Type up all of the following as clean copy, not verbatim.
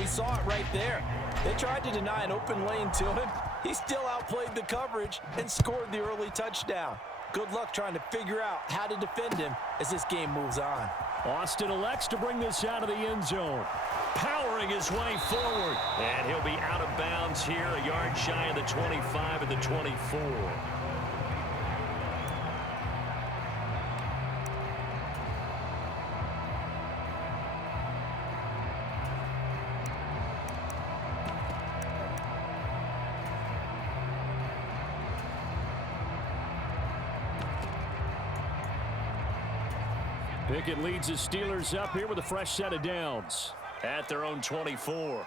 we saw it right there. They tried to deny an open lane to him. He still outplayed the coverage and scored the early touchdown. Good luck trying to figure out how to defend him as this game moves on. Austin elects to bring this out of the end zone. Powering his way forward. And he'll be out of bounds here, a yard shy of the 25 and the 24. Pickett leads the Steelers up here with a fresh set of downs at their own 24.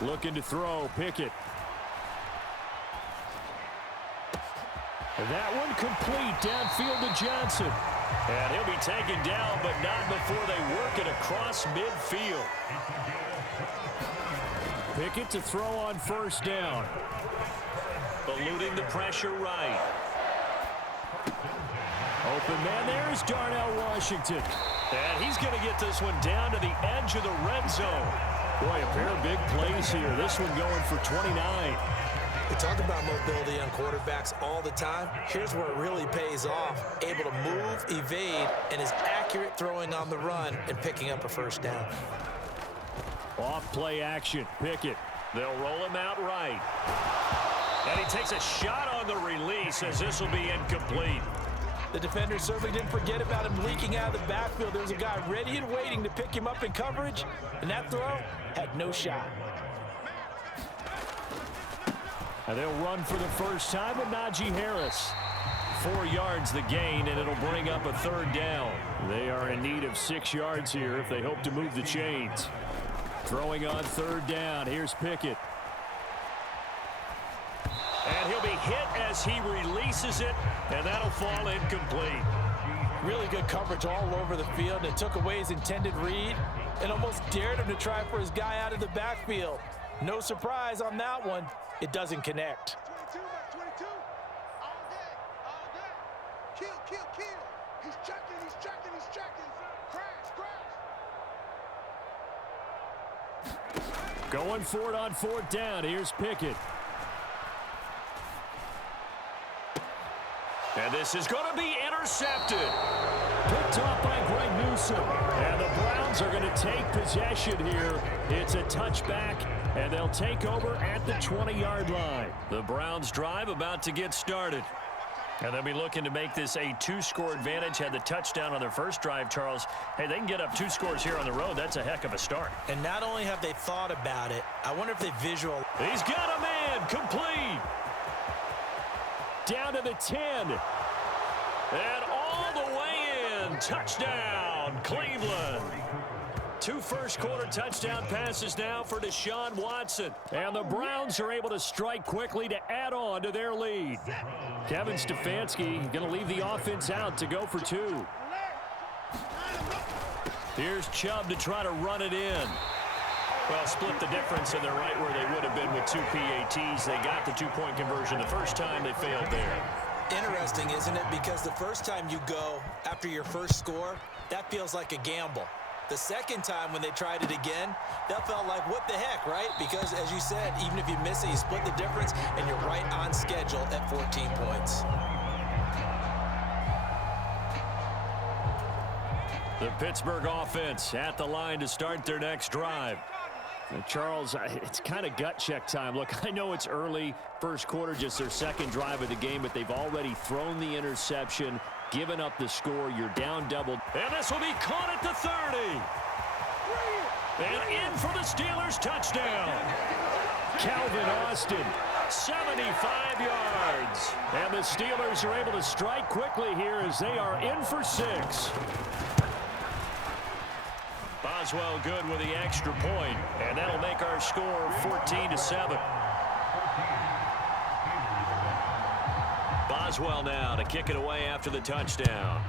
Looking to throw, Pickett. That one complete downfield to Johnson. And he'll be taken down, but not before they work it across midfield. Pickett to throw on first down. Eluding the pressure right. Open man there is Darnell Washington. And he's going to get this one down to the edge of the red zone. Boy, a pair of big plays here. This one going for 29. We talk about mobility on quarterbacks all the time. Here's where it really pays off. Able to move, evade, and is accurate throwing on the run and picking up a first down. Off play action. Pickett. They'll roll him out right. And he takes a shot on the release as this will be incomplete. The defender certainly didn't forget about him leaking out of the backfield. There was a guy ready and waiting to pick him up in coverage, and that throw had no shot. And they'll run for the first time with Najee Harris. 4 yards the gain, and it'll bring up a third down. They are in need of 6 yards here if they hope to move the chains. Throwing on third down. Here's Pickett. And he'll be hit as he releases it, and that'll fall incomplete. Really good coverage all over the field, and it took away his intended read and almost dared him to try for his guy out of the backfield. No surprise on that one. It doesn't connect. 22, all day. Kill. He's checking. Crash. Going for it on fourth down. Here's Pickett. And this is going to be intercepted. Picked off by Greg Newsome. And the Browns are going to take possession here. It's a touchback, and they'll take over at the 20-yard line. The Browns drive about to get started. And they'll be looking to make this a 2-score advantage. Had the touchdown on their first drive, Charles. Hey, they can get up 2 scores here on the road. That's a heck of a start. And not only have they thought about it, I wonder if they visual. He's got a man complete. Down to the 10. And all the way in. Touchdown, Cleveland. 2 first-quarter touchdown passes now for Deshaun Watson. And the Browns are able to strike quickly to add on to their lead. Kevin Stefanski going to leave the offense out to go for 2. Here's Chubb to try to run it in. Well, split the difference, and they're right where they would have been with 2 PATs. They got the 2-point conversion the first time. They failed there. Interesting, isn't it? Because the first time you go after your first score, that feels like a gamble. The second time when they tried it again, that felt like, what the heck, right? Because, as you said, even if you miss it, you split the difference, and you're right on schedule at 14 points. The Pittsburgh offense at the line to start their next drive. Charles, it's kind of gut check time. Look, I know it's early, first quarter, just their second drive of the game, but they've already thrown the interception, given up the score. You're down double. And this will be caught at the 30. And in for the Steelers touchdown. Calvin Austin, 75 yards. And the Steelers are able to strike quickly here as they are in for 6. Boswell good with the extra point, and that'll make our score 14-7. Boswell now to kick it away after the touchdown.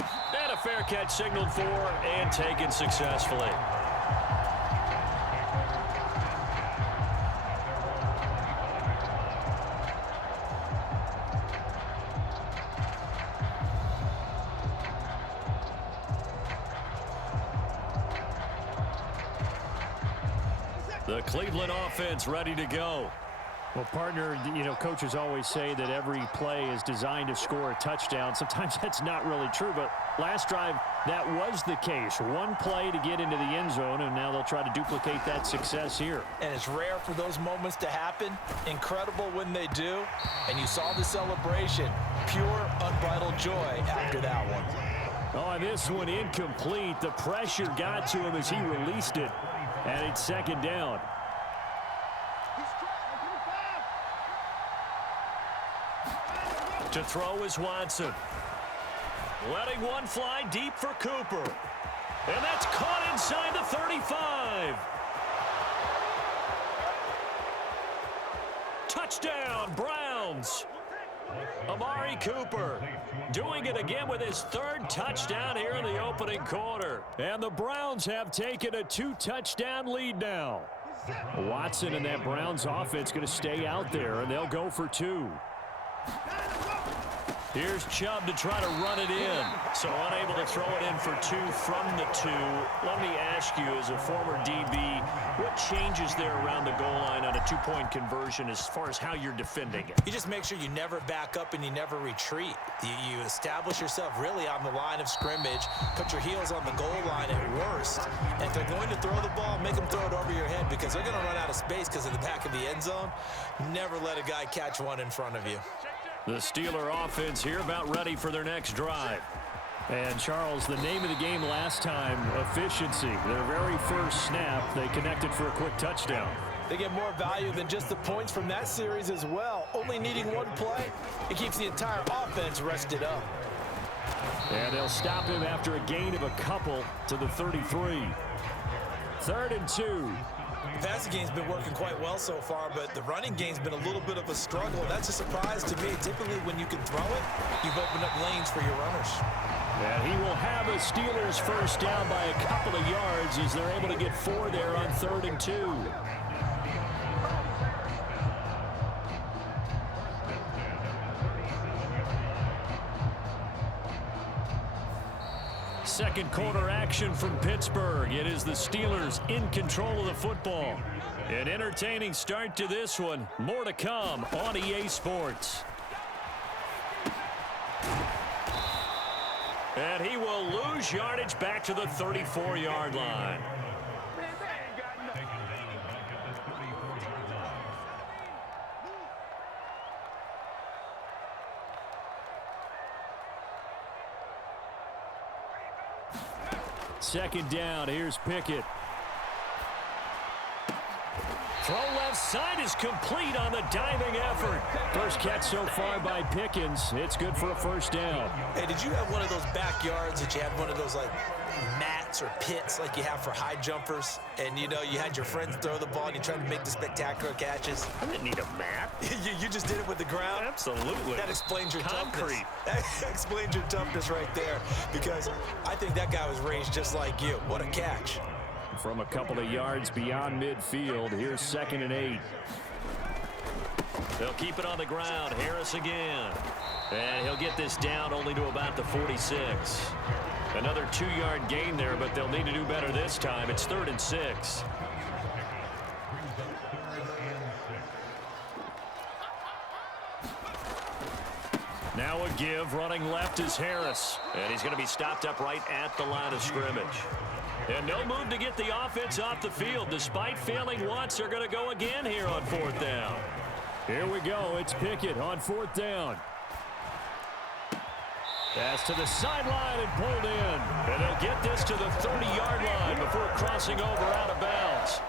And a fair catch signaled for and taken successfully. The Cleveland offense ready to go. Well, partner, you know, coaches always say that every play is designed to score a touchdown. Sometimes that's not really true, but last drive, that was the case. One play to get into the end zone, and now they'll try to duplicate that success here. And it's rare for those moments to happen. Incredible when they do. And you saw the celebration. Pure, unbridled joy after that one. Oh, this one incomplete. The pressure got to him as he released it. And it's second down. To throw is Watson. Letting one fly deep for Cooper. And that's caught inside the 35. Touchdown, Browns. Amari Cooper doing it again with his third touchdown here in the opening quarter. And the Browns have taken a 2-touchdown lead now. Watson and that Browns offense going to stay out there, and they'll go for 2. Here's Chubb to try to run it in. So unable to throw it in for 2 from the 2. Let me ask you, as a former DB, what changes there around the goal line on a 2-point conversion as far as how you're defending it? You just make sure you never back up and you never retreat. You establish yourself really on the line of scrimmage, put your heels on the goal line at worst. And if they're going to throw the ball, make them throw it over your head because they're going to run out of space because of the back of the end zone. Never let a guy catch one in front of you. The Steeler offense here about ready for their next drive. And, Charles, the name of the game last time, efficiency. Their very first snap, they connected for a quick touchdown. They get more value than just the points from that series as well. Only needing one play, it keeps the entire offense rested up. And they'll stop him after a gain of a couple to the 33. 3rd and 2. The passing game's been working quite well so far, but the running game's been a little bit of a struggle. That's a surprise to me. Typically, when you can throw it, you've opened up lanes for your runners. And he will have a Steelers first down by a couple of yards as they're able to get 4 there on 3rd and 2. Second quarter action from Pittsburgh. It is the Steelers in control of the football. An entertaining start to this one. More to come on EA Sports. And he will lose yardage back to the 34-yard line. Second down, here's Pickett. Throw left side is complete on the diving effort. First catch so far by Pickens. It's good for a first down. Hey, did you have one of those backyards that you had one of those, like, mats or pits like you have for high jumpers? And, you know, you had your friends throw the ball and you tried to make the spectacular catches? I didn't need a mat. you just did it with the ground? Absolutely. That explains your concrete. Toughness. That explains your toughness right there, because I think that guy was raised just like you. What a catch. From a couple of yards beyond midfield, here's 2nd and 8. They'll keep it on the ground. Harris again. And he'll get this down only to about the 46. Another 2-yard gain there, but they'll need to do better this time. It's 3rd and 6. Now a give. Running left is Harris. And he's going to be stopped up right at the line of scrimmage. And no move to get the offense off the field. Despite failing once, they're going to go again here on 4th down. Here we go. It's Pickett on 4th down. Pass to the sideline and pulled in. And they'll get this to the 30-yard line before crossing over out of bounds.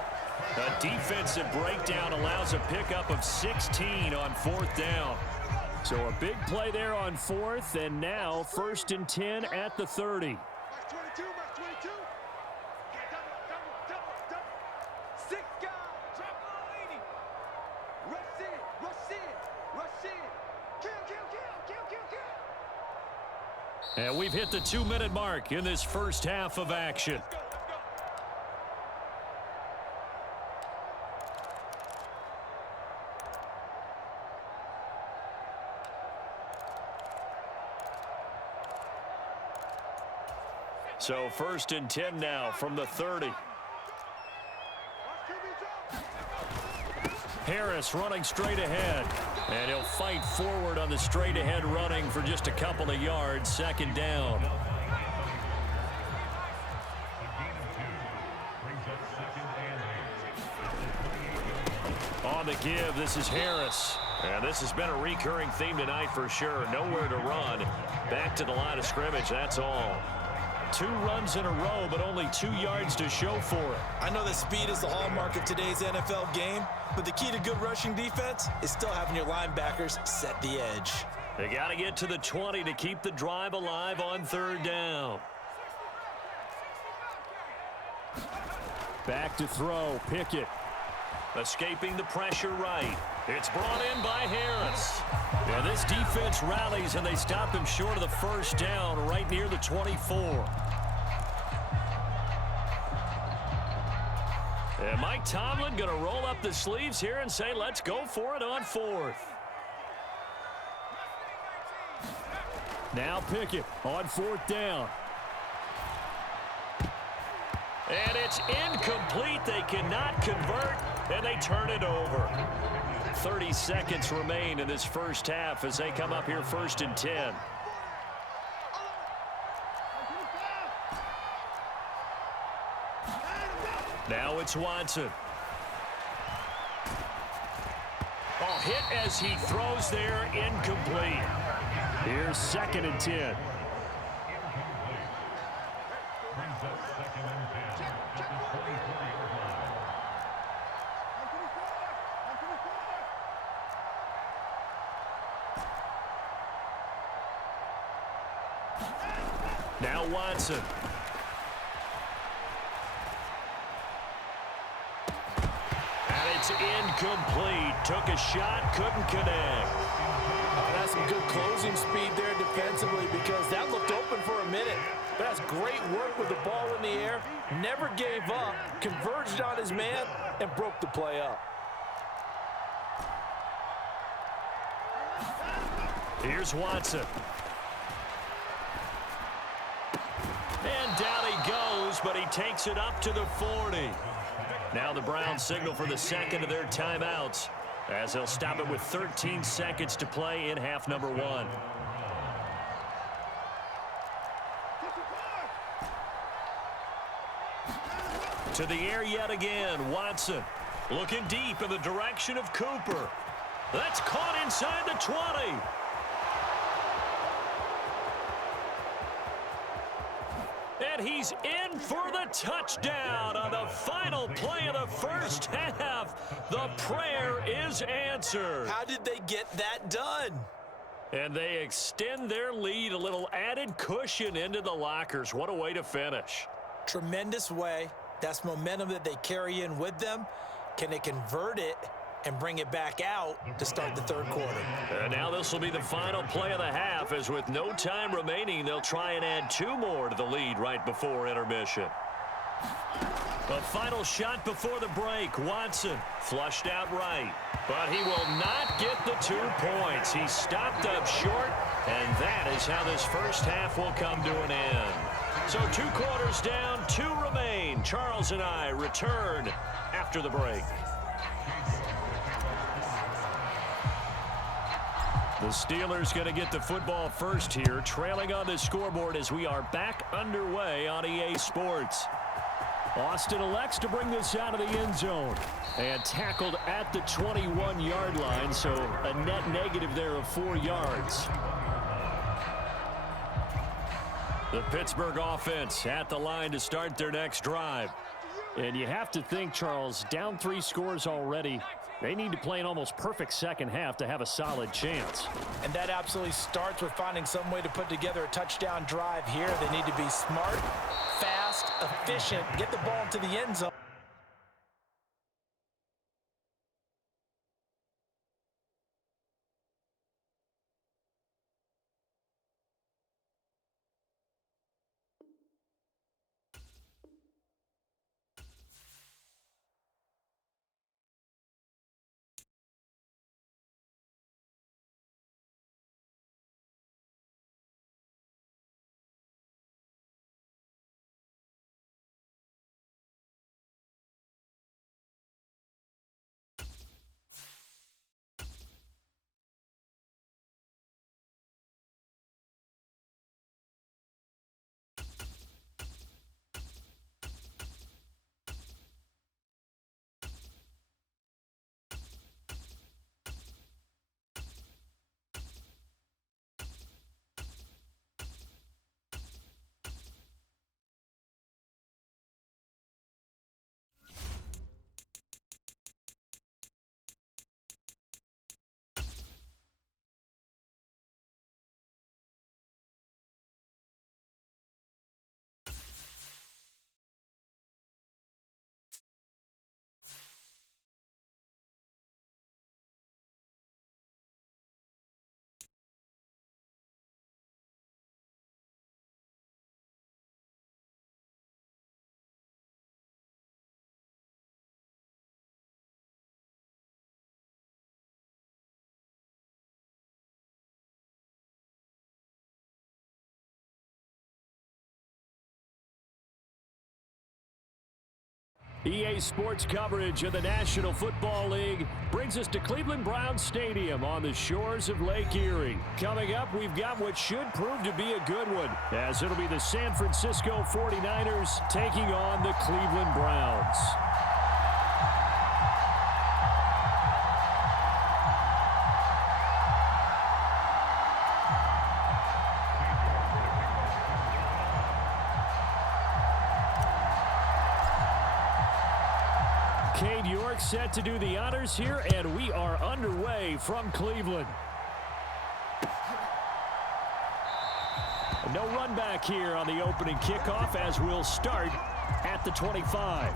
A defensive breakdown allows a pickup of 16 on 4th down. So a big play there on 4th, and now 1st and 10 at the 30. And we've hit the 2-minute mark in this first half of action. So 1st and 10 now from the 30. Harris running straight ahead. And he'll fight forward on the straight ahead running for just a couple of yards. Second down. On the give, this is Harris. And this has been a recurring theme tonight for sure. Nowhere to run. Back to the line of scrimmage, that's all. 2 runs in a row, but only 2 yards to show for it. I know that speed is the hallmark of today's NFL game, but the key to good rushing defense is still having your linebackers set the edge. They got to get to the 20 to keep the drive alive on third down. Back to throw, Pickett. Escaping the pressure right. It's brought in by Harris. Yeah, this defense rallies, and they stop him short of the first down right near the 24. And Mike Tomlin going to roll up the sleeves here and say, let's go for it on fourth. Now Pickett on fourth down. And it's incomplete. They cannot convert, and they turn it over. 30 seconds remain in this first half as they come up here 1st and 10. Now it's Watson. Oh, hit as he throws there, incomplete. Here's 2nd and 10. Now Watson. And it's incomplete. Took a shot, couldn't connect. Oh, that's some good closing speed there defensively because that looked open for a minute. But that's great work with the ball in the air. Never gave up, converged on his man, and broke the play up. Here's Watson. And down he goes, but he takes it up to the 40. Now the Browns signal for the second of their timeouts as they'll stop it with 13 seconds to play in half number 1. To the air yet again, Watson looking deep in the direction of Cooper. That's caught inside the 20. And he's in for the touchdown on the final play of the first half. The prayer is answered. How did they get that done? And they extend their lead, a little added cushion into the lockers. What a way to finish. Tremendous way. That's momentum that they carry in with them. Can they convert it and bring it back out to start the third quarter? And now this will be the final play of the half, as with no time remaining, they'll try and add 2 more to the lead right before intermission. The final shot before the break. Watson flushed out right, but he will not get the 2 points. He stopped up short, and that is how this first half will come to an end. So 2 quarters down, 2 remain. Charles and I return after the break. The Steelers going to get the football first here, trailing on the scoreboard as we are back underway on EA Sports. Austin elects to bring this out of the end zone and tackled at the 21-yard line, so a net negative there of 4 yards. The Pittsburgh offense at the line to start their next drive. And you have to think, Charles, down 3 scores already. They need to play an almost perfect second half to have a solid chance. And that absolutely starts with finding some way to put together a touchdown drive here. They need to be smart, fast, efficient, get the ball into the end zone. EA Sports coverage of the National Football League brings us to Cleveland Browns Stadium on the shores of Lake Erie. Coming up, we've got what should prove to be a good one, as it'll be the San Francisco 49ers taking on the Cleveland Browns. Cade York set to do the honors here, and we are underway from Cleveland. No run back here on the opening kickoff as we'll start at the 25.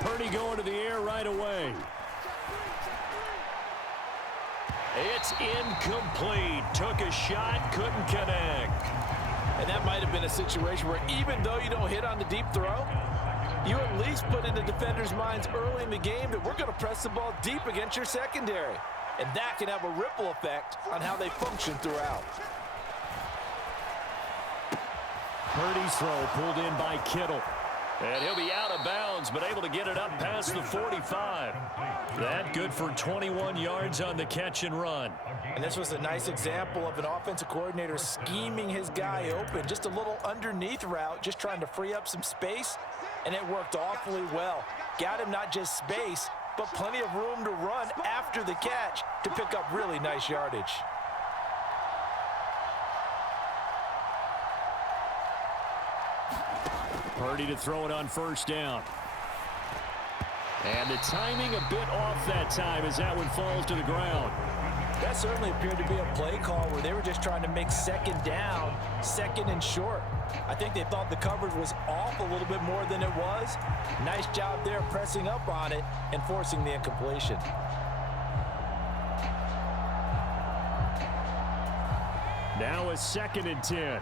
Purdy going to the air right away. It's incomplete. Took a shot, couldn't connect. And that might have been a situation where even though you don't hit on the deep throw, you at least put in the defender's minds early in the game that we're going to press the ball deep against your secondary. And that can have a ripple effect on how they function throughout. Purdy's throw pulled in by Kittle. And he'll be out of bounds, but able to get it up past the 45. That good for 21 yards on the catch and run. And this was a nice example of an offensive coordinator scheming his guy open. Just a little underneath route, just trying to free up some space, and it worked awfully well. Got him not just space, but plenty of room to run after the catch to pick up really nice yardage. Purdy to throw it on first down. And the timing a bit off that time as that one falls to the ground. That certainly appeared to be a play call where they were just trying to make second down, second and short. I think they thought the coverage was off a little bit more than it was. Nice job there pressing up on it and forcing the incompletion. Now a 2nd and 10.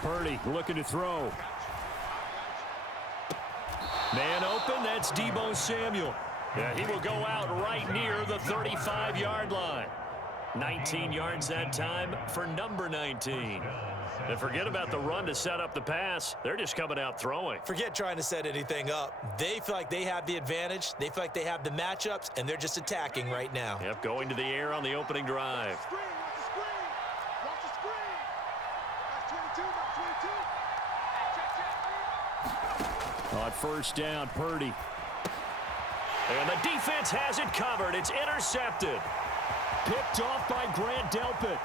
Purdy looking to throw. Man open, that's Deebo Samuel. Yeah, he will go out right near the 35-yard line. 19 yards that time for number 19. And forget about the run to set up the pass. They're just coming out throwing. Forget trying to set anything up. They feel like they have the advantage. They feel like they have the matchups, and they're just attacking right now. Yep, going to the air on the opening drive. On first down, Purdy. And the defense has it covered. It's intercepted. Picked off by Grant Delpit.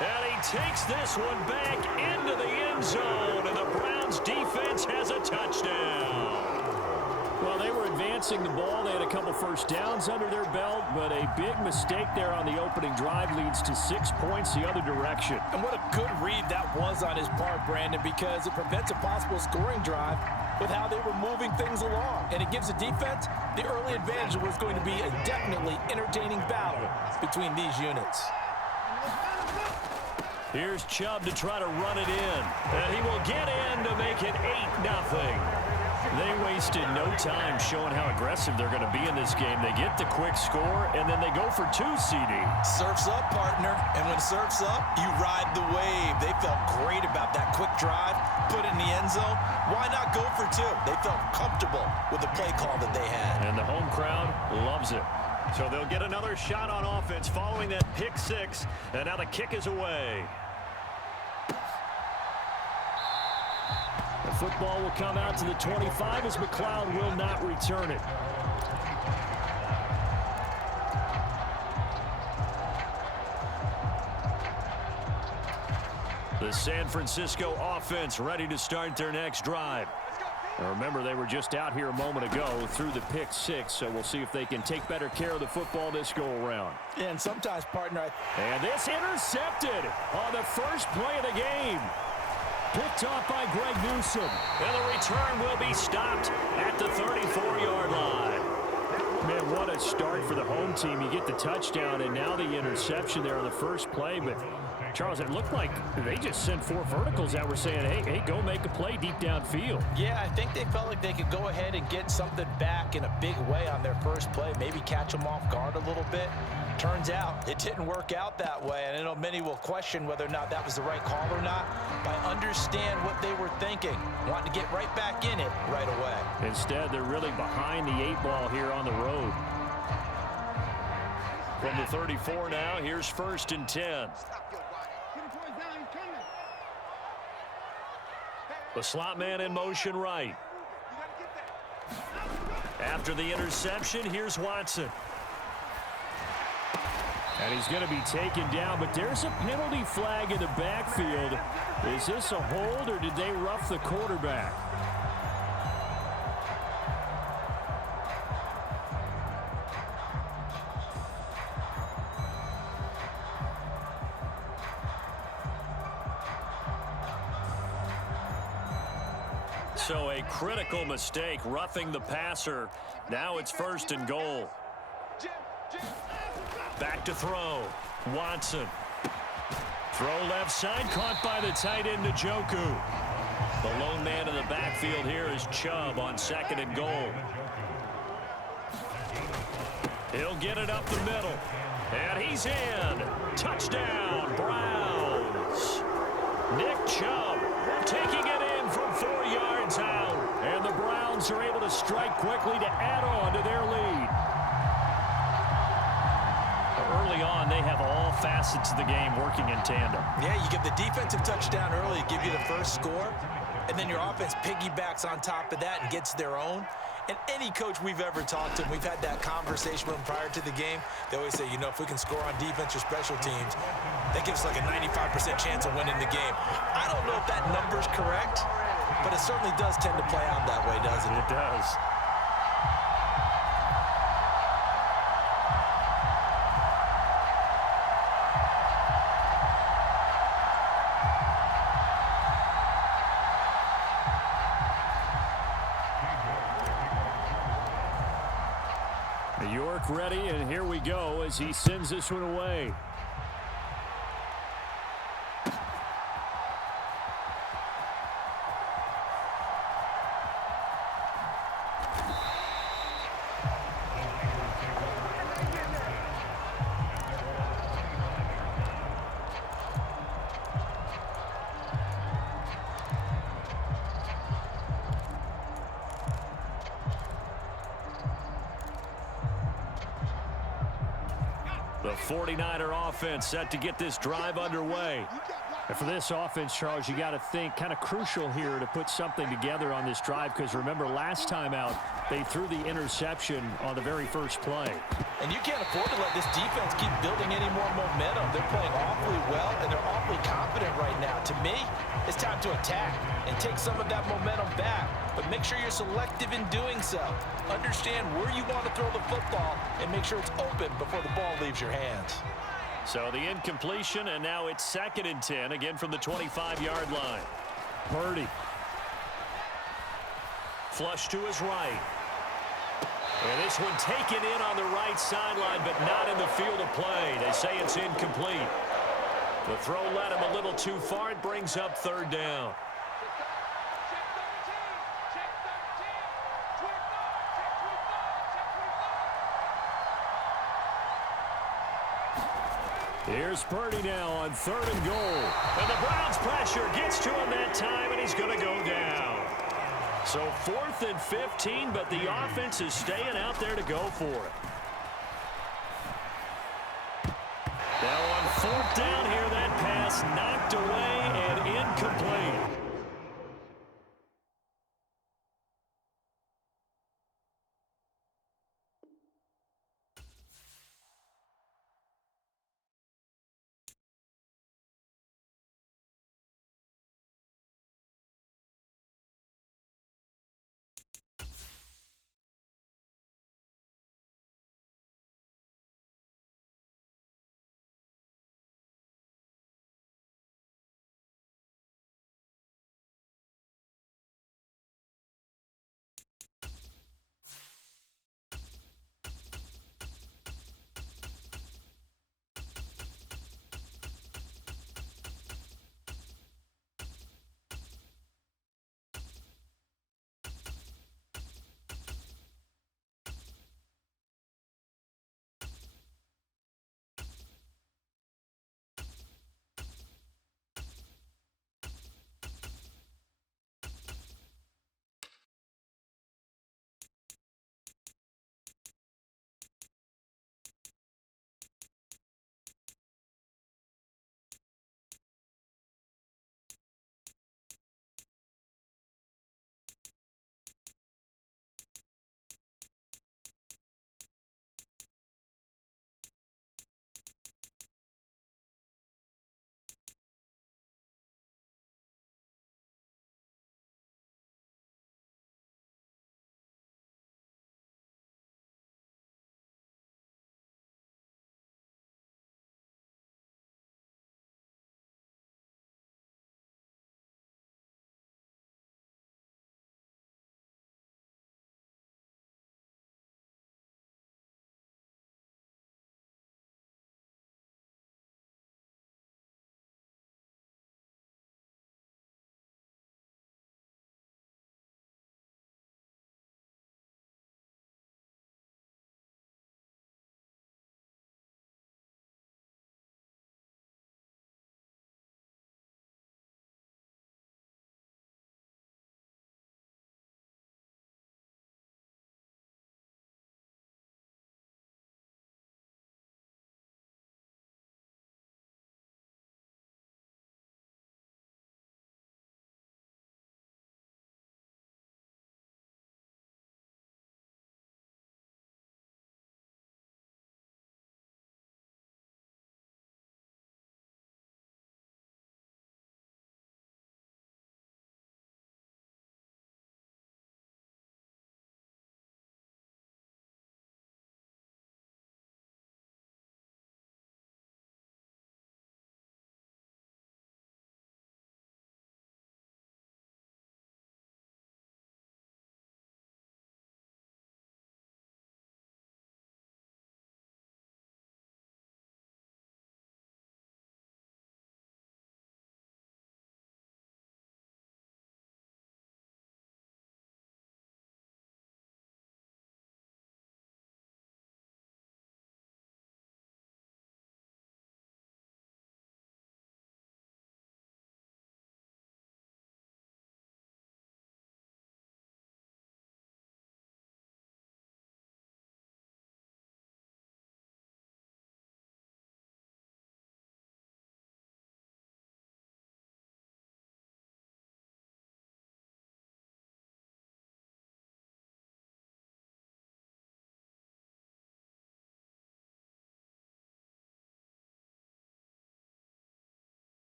And he takes this one back into the end zone, and the Browns defense has a touchdown. Well, they were advancing the ball. They had a couple first downs under their belt, but a big mistake there on the opening drive leads to 6 points the other direction. And what a good read that was on his part, Brandon, because it prevents a possible scoring drive with how they were moving things along. And it gives the defense the early advantage. Was going to be a definitely entertaining battle between these units. Here's Chubb to try to run it in. And he will get in to make it 8-0. They wasted no time showing how aggressive they're going to be in this game. They get the quick score, and then they go for 2, CD. Surf's up, partner. And when surf's up, you ride the wave. They felt great about that quick drive, put it in the end zone. Why not go for 2? They felt comfortable with the play call that they had. And the home crowd loves it. So they'll get another shot on offense following that pick 6, and now the kick is away. The football will come out to the 25 as McLeod will not return it. The San Francisco offense ready to start their next drive. Now remember, they were just out here a moment ago through the pick 6, so we'll see if they can take better care of the football this go-around. And sometimes, partner, and this intercepted on the first play of the game. Picked off by Greg Newsome. And the return will be stopped at the 34-yard line. Man, what a start for the home team. You get the touchdown and now the interception there on the first play. But, Charles, it looked like they just sent 4 verticals that were saying, hey, go make a play deep downfield. Yeah, I think they felt like they could go ahead and get something back in a big way on their first play, maybe catch them off guard a little bit. Turns out it didn't work out that way, and I know many will question whether or not that was the right call or not, but I understand what they were thinking, wanting to get right back in it right away. Instead, they're really behind the 8 ball here on the road. From the 34 now, here's 1st and 10. The slot man in motion right. After the interception, here's Watson. And he's going to be taken down, but there's a penalty flag in the backfield. Is this a hold, or did they rough the quarterback? So a critical mistake, roughing the passer. Now it's 1st and goal. Back to throw. Watson. Throw left side, caught by the tight end, Njoku. The lone man in the backfield here is Chubb on 2nd and goal. He'll get it up the middle. And he's in. Touchdown, Browns. Nick Chubb taking it in from 4 yards out. And the Browns are able to strike quickly to add on to their lead. Early on, they have all facets of the game working in tandem. Yeah, you get the defensive touchdown early, give you the first score, and then your offense piggybacks on top of that and gets their own. And any coach we've ever talked to, we've had that conversation with them prior to the game, they always say, you know, if we can score on defense or special teams, that gives us like a 95% chance of winning the game. I don't know if that number's correct, but it certainly does tend to play out that way, doesn't it? It does. York ready, and here we go as he sends this one away. The 49er offense set to get this drive underway. And for this offense, Charles, you got to think kind of crucial here to put something together on this drive, because remember last time out they threw the interception on the very first play. And you can't afford to let this defense keep building any more momentum. They're playing awfully well, and they're awfully confident right now. To me, it's time to attack and take some of that momentum back. But make sure you're selective in doing so. Understand where you want to throw the football and make sure it's open before the ball leaves your hands. So the incompletion, and now it's 2nd and 10, again from the 25-yard line. Purdy. Flush to his right. And this one taken in on the right sideline, but not in the field of play. They say it's incomplete. The throw led him a little too far. It brings up 3rd down. Here's Purdy now on 3rd and goal. And the Browns pressure gets to him that time, and he's going to go down. So 4th and 15, but the offense is staying out there to go for it. Now on 4th down here, that pass knocked away and incomplete.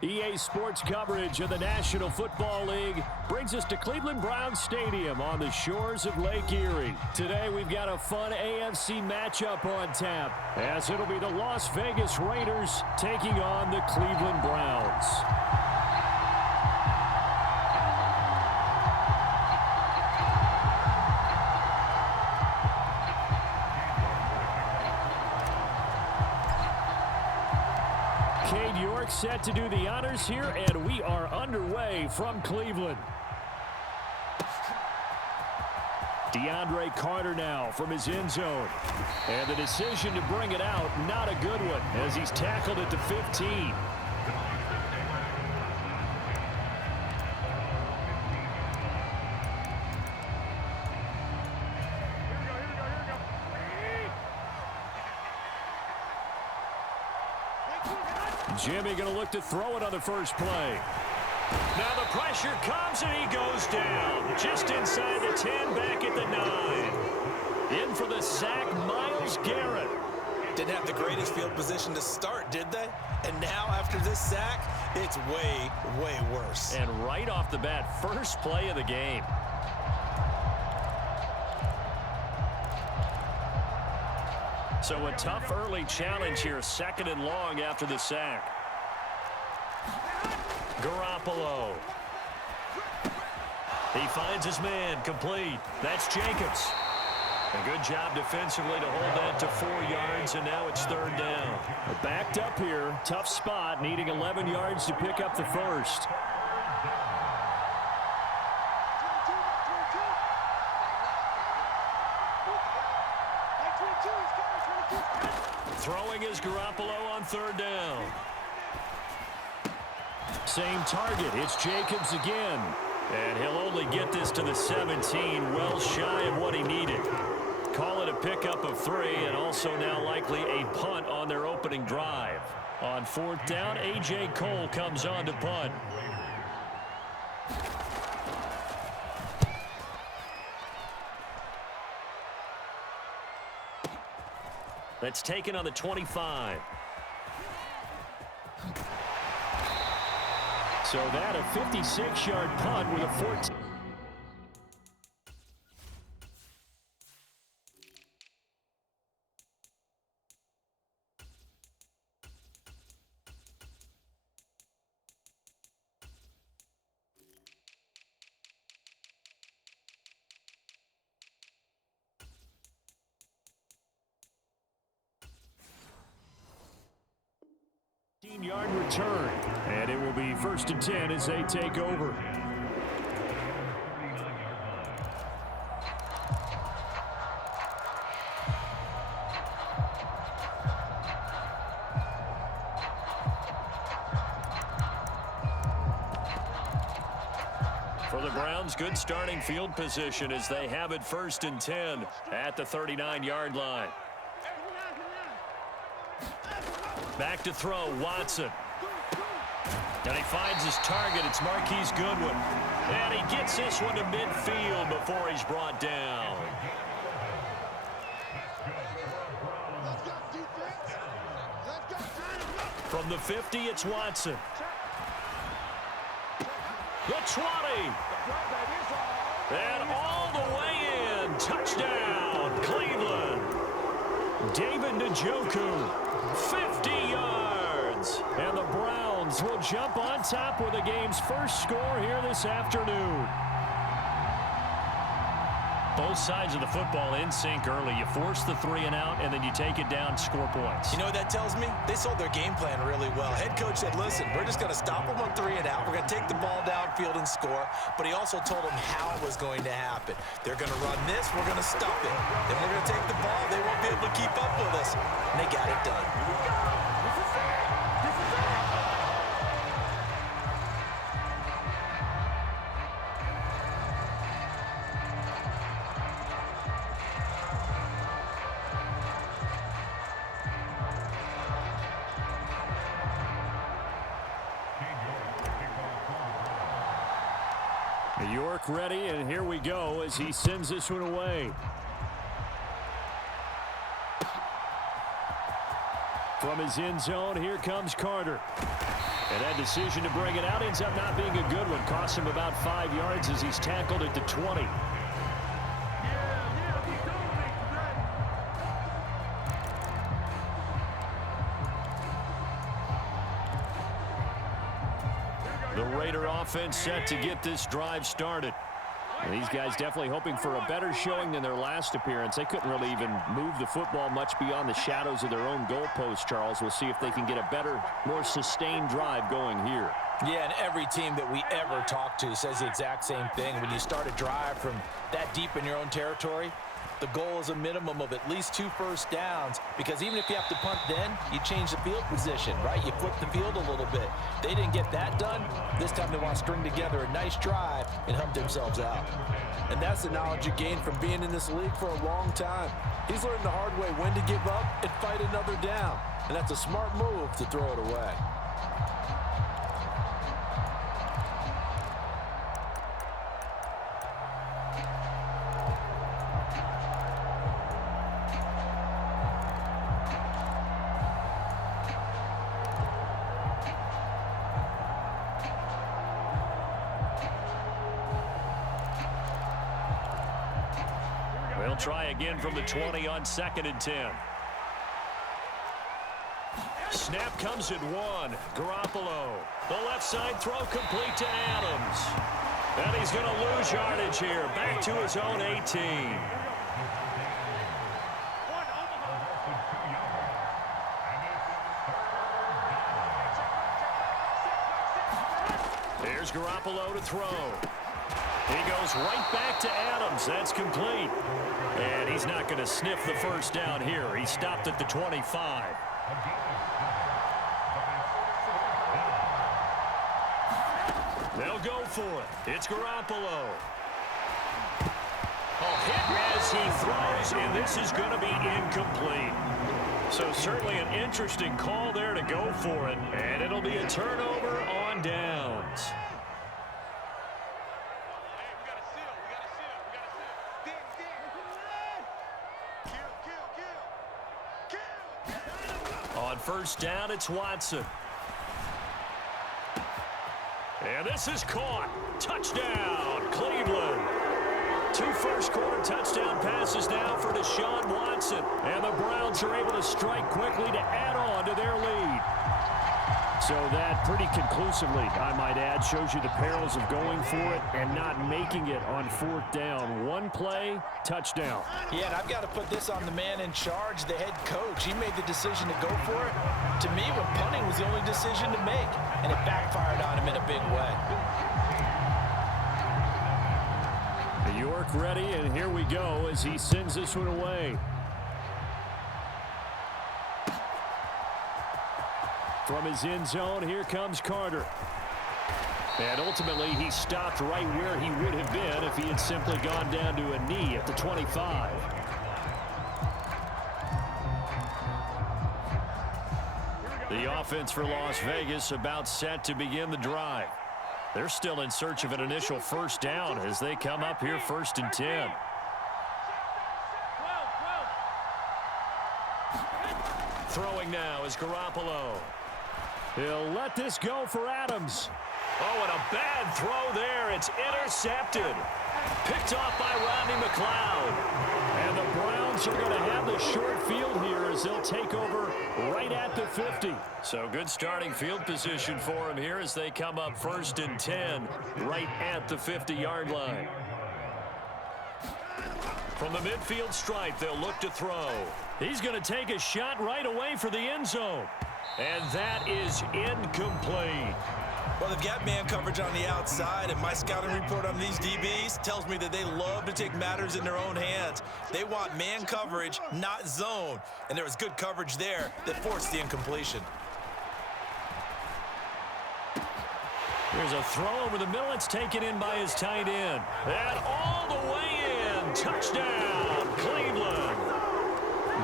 EA Sports coverage of the National Football League brings us to Cleveland Browns Stadium on the shores of Lake Erie. Today we've got a fun AFC matchup on tap, as it'll be the Las Vegas Raiders taking on the Cleveland Browns. Set to do the honors here, and we are underway from Cleveland. DeAndre Carter now from his end zone. And the decision to bring it out, not a good one, as he's tackled at the 15. Jimmy going to look to throw it on the first play. Now the pressure comes and he goes down. Just inside the 10, back at the 9. In for the sack, Myles Garrett. Didn't have the greatest field position to start, did they? And now after this sack, it's way, way worse. And right off the bat, first play of the game. So a tough early challenge here, 2nd and long after the sack. Garoppolo. He finds his man, complete. That's Jacobs. A good job defensively to hold that to 4 yards, and now it's 3rd down. Backed up here, tough spot, needing 11 yards to pick up the first. Throwing is Garoppolo on 3rd down. Same target. It's Jacobs again. And he'll only get this to the 17, well shy of what he needed. Call it a pickup of 3, and also now likely a punt on their opening drive. On 4th down, A.J. Cole comes on to punt. That's taken on the 25. So that a 56-yard punt with a 14. Yard return, and it will be 1st and 10 as they take over. For the Browns, good starting field position as they have it 1st and 10 at the 39-yard line. Back to throw, Watson. And he finds his target. It's Marquise Goodwin. And he gets this one to midfield before he's brought down. From the 50, it's Watson. The 20. And all the way in. Touchdown, Cleveland. David Njoku. 50 yards. And the Browns will jump on top with the game's first score here this afternoon. Both sides of the football in sync early. You force the 3 and out, and then you take it down, score points. You know what that tells me? They sold their game plan really well. Head coach said, listen, we're just going to stop them on 3 and out. We're going to take the ball downfield and score. But he also told them how it was going to happen. They're going to run this. We're going to stop it. Then we're going to take the ball. They won't be able to keep up with us. And they got it done. York ready, and here we go as he sends this one away. From his end zone, here comes Carter. And that decision to bring it out ends up not being a good one. Costs him about 5 yards as he's tackled at the 20. The Raider offense set to get this drive started. And these guys definitely hoping for a better showing than their last appearance. They couldn't really even move the football much beyond the shadows of their own goalpost, Charles. We'll see if they can get a better, more sustained drive going here. Yeah, and every team that we ever talk to says the exact same thing. When you start a drive from that deep in your own territory, the goal is a minimum of at least 2 first downs, because even if you have to punt then, you change the field position, right? You flip the field a little bit. They didn't get that done. This time they want to string together a nice drive and hump themselves out. And that's the knowledge you gain from being in this league for a long time. He's learned the hard way when to give up and fight another down. And that's a smart move to throw it away. They'll try again from the 20 on 2nd and 10. Snap comes at 1. Garoppolo. The left side throw complete to Adams. And he's going to lose yardage here. Back to his own 18. Here's Garoppolo to throw. He goes right back to Adams. That's complete. And he's not going to sniff the first down here. He stopped at the 25. They'll go for it. It's Garoppolo. Hit as he throws, and this is going to be incomplete. So certainly an interesting call there to go for it. And it'll be a turnover on downs. On first down, it's Watson. And this is caught. Touchdown, Cleveland. 2 first-quarter touchdown passes now for Deshaun Watson. And the Browns are able to strike quickly to add on to their lead. So that pretty conclusively, I might add, shows you the perils of going for it and not making it on 4th down. 1 play, touchdown. Yeah, and I've got to put this on the man in charge, the head coach. He made the decision to go for it. To me, when punting was the only decision to make, and it backfired on him in a big way. York ready, and here we go as he sends this one away. From his end zone, here comes Carter. And ultimately, he stopped right where he would have been if he had simply gone down to a knee at the 25. The offense for Las Vegas about set to begin the drive. They're still in search of an initial first down as they come up here 1st and 10. Throwing now is Garoppolo. He'll let this go for Adams. Oh, and a bad throw there. It's intercepted. Picked off by Rodney McLeod. And the Browns are going to have the short field here as they'll take over right at the 50. So good starting field position for him here as they come up 1st and 10 right at the 50-yard line. From the midfield stripe, they'll look to throw. He's going to take a shot right away for the end zone. And that is incomplete. Well, they've got man coverage on the outside, and my scouting report on these DBs tells me that they love to take matters in their own hands. They want man coverage, not zone. And there was good coverage there that forced the incompletion. Here's a throw over the middle. It's taken in by his tight end. And all the way in. Touchdown, Cleveland.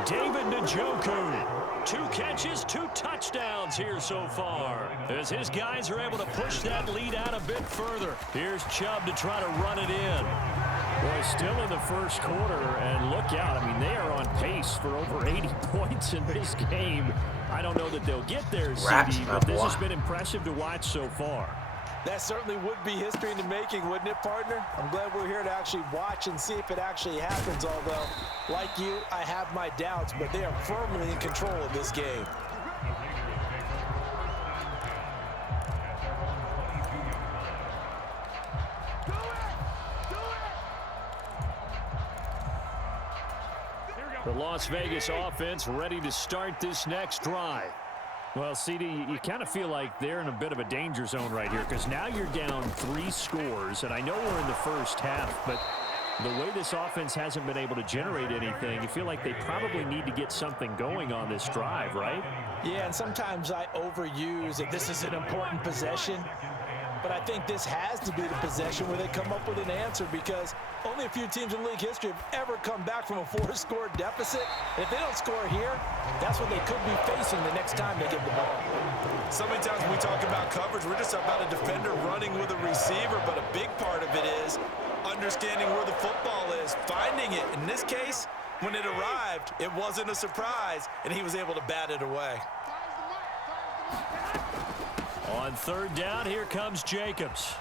David Njoku. 2 catches, 2 touchdowns here so far as his guys are able to push that lead out a bit further. Here's Chubb to try to run it in. Boy, still in the first quarter, and look out. I mean, they are on pace for over 80 points in this game. I don't know that they'll get there, CD, but this has been impressive to watch so far. That certainly would be history in the making, wouldn't it, partner? I'm glad we're here to actually watch and see if it actually happens, although, like you, I have my doubts, but they are firmly in control of this game. The Las Vegas offense ready to start this next drive. Well, CD, you kind of feel like they're in a bit of a danger zone right here because now you're down 3 scores, and I know we're in the first half, but the way this offense hasn't been able to generate anything, you feel like they probably need to get something going on this drive, right? Yeah, and sometimes I overuse that this is an important possession, but I think this has to be the possession where they come up with an answer because only a few teams in league history have ever come back from a 4-score deficit. And if they don't score here, that's what they could be facing the next time they get the ball. So many times when we talk about coverage, we're just about a defender running with a receiver, but a big part of it is understanding where the football is, finding it. In this case, when it arrived, it wasn't a surprise, and he was able to bat it away. On third down, here comes Jacobs.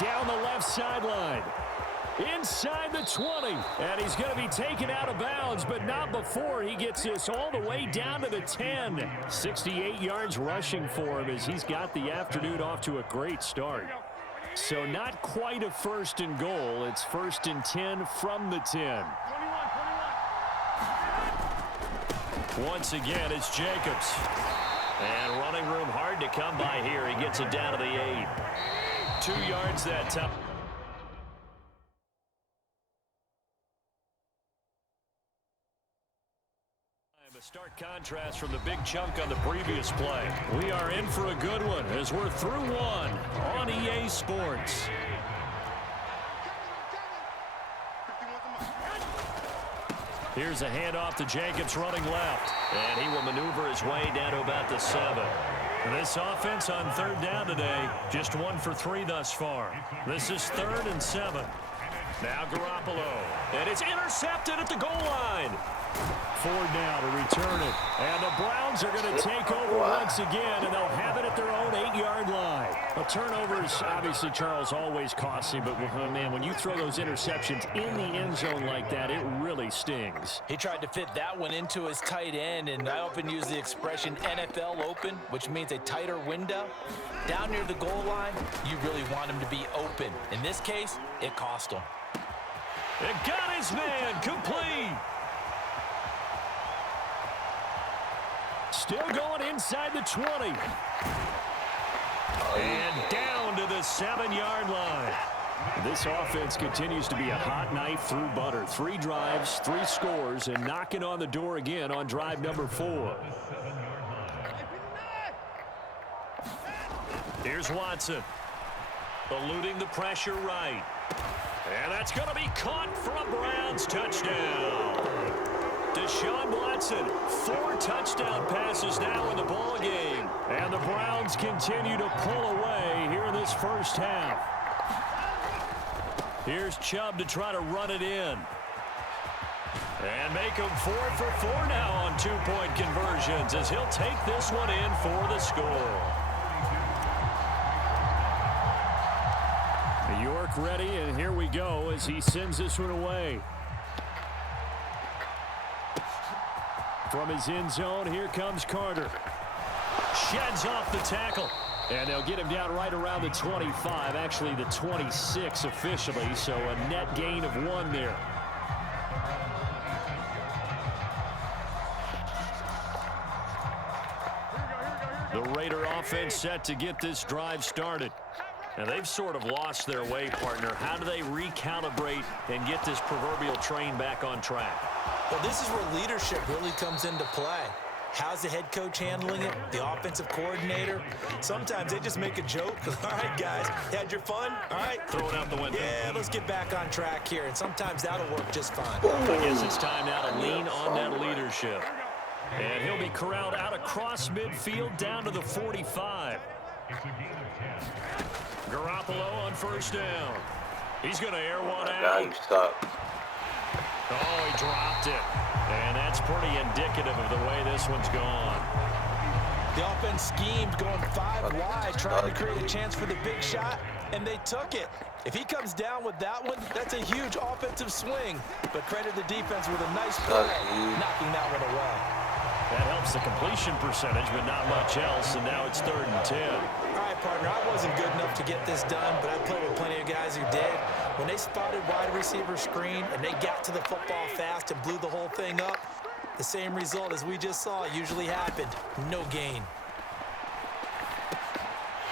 Down the left sideline. Inside the 20. And he's going to be taken out of bounds, but not before he gets this all the way down to the 10. 68 yards rushing for him as he's got the afternoon off to a great start. So not quite a first and goal. It's first and 10 from the 10. Once again, it's Jacobs. And running room hard to come by here. He gets it down to the 8. 2 yards that time. A stark contrast from the big chunk on the previous play. We are in for a good one as we're through one on EA Sports. Here's a handoff to Jacobs running left. And he will maneuver his way down to about the 7. This offense on third down today, just 1 for 3 thus far. This is 3rd and 7. Now Garoppolo. And it's intercepted at the goal line. 4 now to return it. And the Browns are going to take over once again, and they'll have it at their own 8-yard line. A turnover is obviously, Charles, always costly, but, man, when you throw those interceptions in the end zone like that, it really stings. He tried to fit that one into his tight end, and I often use the expression NFL open, which means a tighter window. Down near the goal line, you really want him to be open. In this case, it cost him. It got his man complete. Still going inside the 20. And down to the 7-yard line. This offense continues to be a hot knife through butter. 3 drives, 3 scores, and knocking on the door again on drive number 4. Here's Watson. Eluding the pressure right. And that's going to be caught for a Browns touchdown. Deshaun Watson, 4 touchdown passes now in the ball game. And the Browns continue to pull away here in this first half. Here's Chubb to try to run it in. And make him 4 for 4 now on 2-point conversions as he'll take this one in for the score. York ready, and here we go as he sends this one away. From his end zone, here comes Carter. Sheds off the tackle. And they'll get him down right around the 25, actually the 26 officially, so a net gain of 1 there. The Raider offense set to get this drive started. And they've sort of lost their way, partner. How do they recalibrate and get this proverbial train back on track? Well, this is where leadership really comes into play. How's the head coach handling it? The offensive coordinator? Sometimes they just make a joke. All right, guys, had your fun? All right. Throw it out the window. Yeah, let's get back on track here. And sometimes that'll work just fine. I guess it's time now to lean on that leadership. And he'll be corralled out across midfield down to the 45. Garoppolo on first down. He's going to air one God, you out. suck. Oh, he dropped it. And that's pretty indicative of the way this one's gone. The offense schemed going 5 wide, trying to create a chance for the big shot, and they took it. If he comes down with that one, that's a huge offensive swing. But credit the defense with a nice play, knocking that one away. That helps the completion percentage, but not much else, and now it's 3rd and 10. All right, partner, I wasn't good enough to get this done, but I played with plenty of guys who did. When they spotted wide receiver screen and they got to the football fast and blew the whole thing up, the same result as we just saw usually happened. No gain.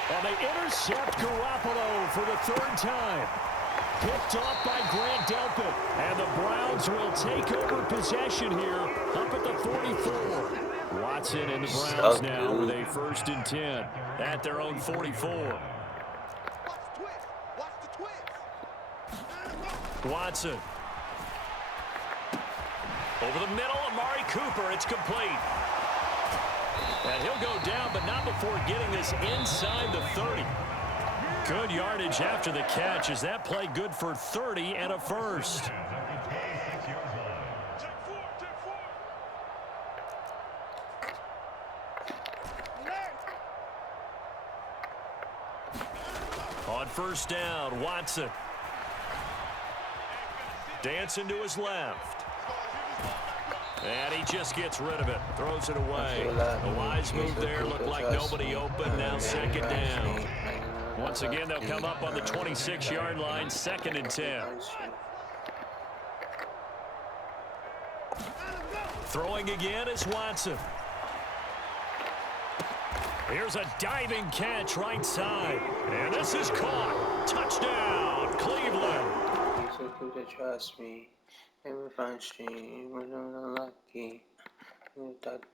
Well, they intercept Garoppolo for the 3rd time. Picked off by Grant Delpit. And the Browns will take over possession here up at the 44. Watson and the Browns now with a 1st and 10 at their own 44. Watch the twist. Watson. Over the middle, Amari Cooper. It's complete. And he'll go down, but not before getting this inside the 30. Good yardage after the catch. Is that play good for 30 and a 1st? On 1st down, Watson. Dancing to his left. And he just gets rid of it. Throws it away. A wise move there. Looked like nobody open. Now 2nd down. Once again, they'll come up on the 26-yard line. 2nd and 10. Throwing again is Watson. Here's a diving catch right side. And this is caught. Touchdown, Cleveland. So good to trust me. Every fine stream, we're not lucky.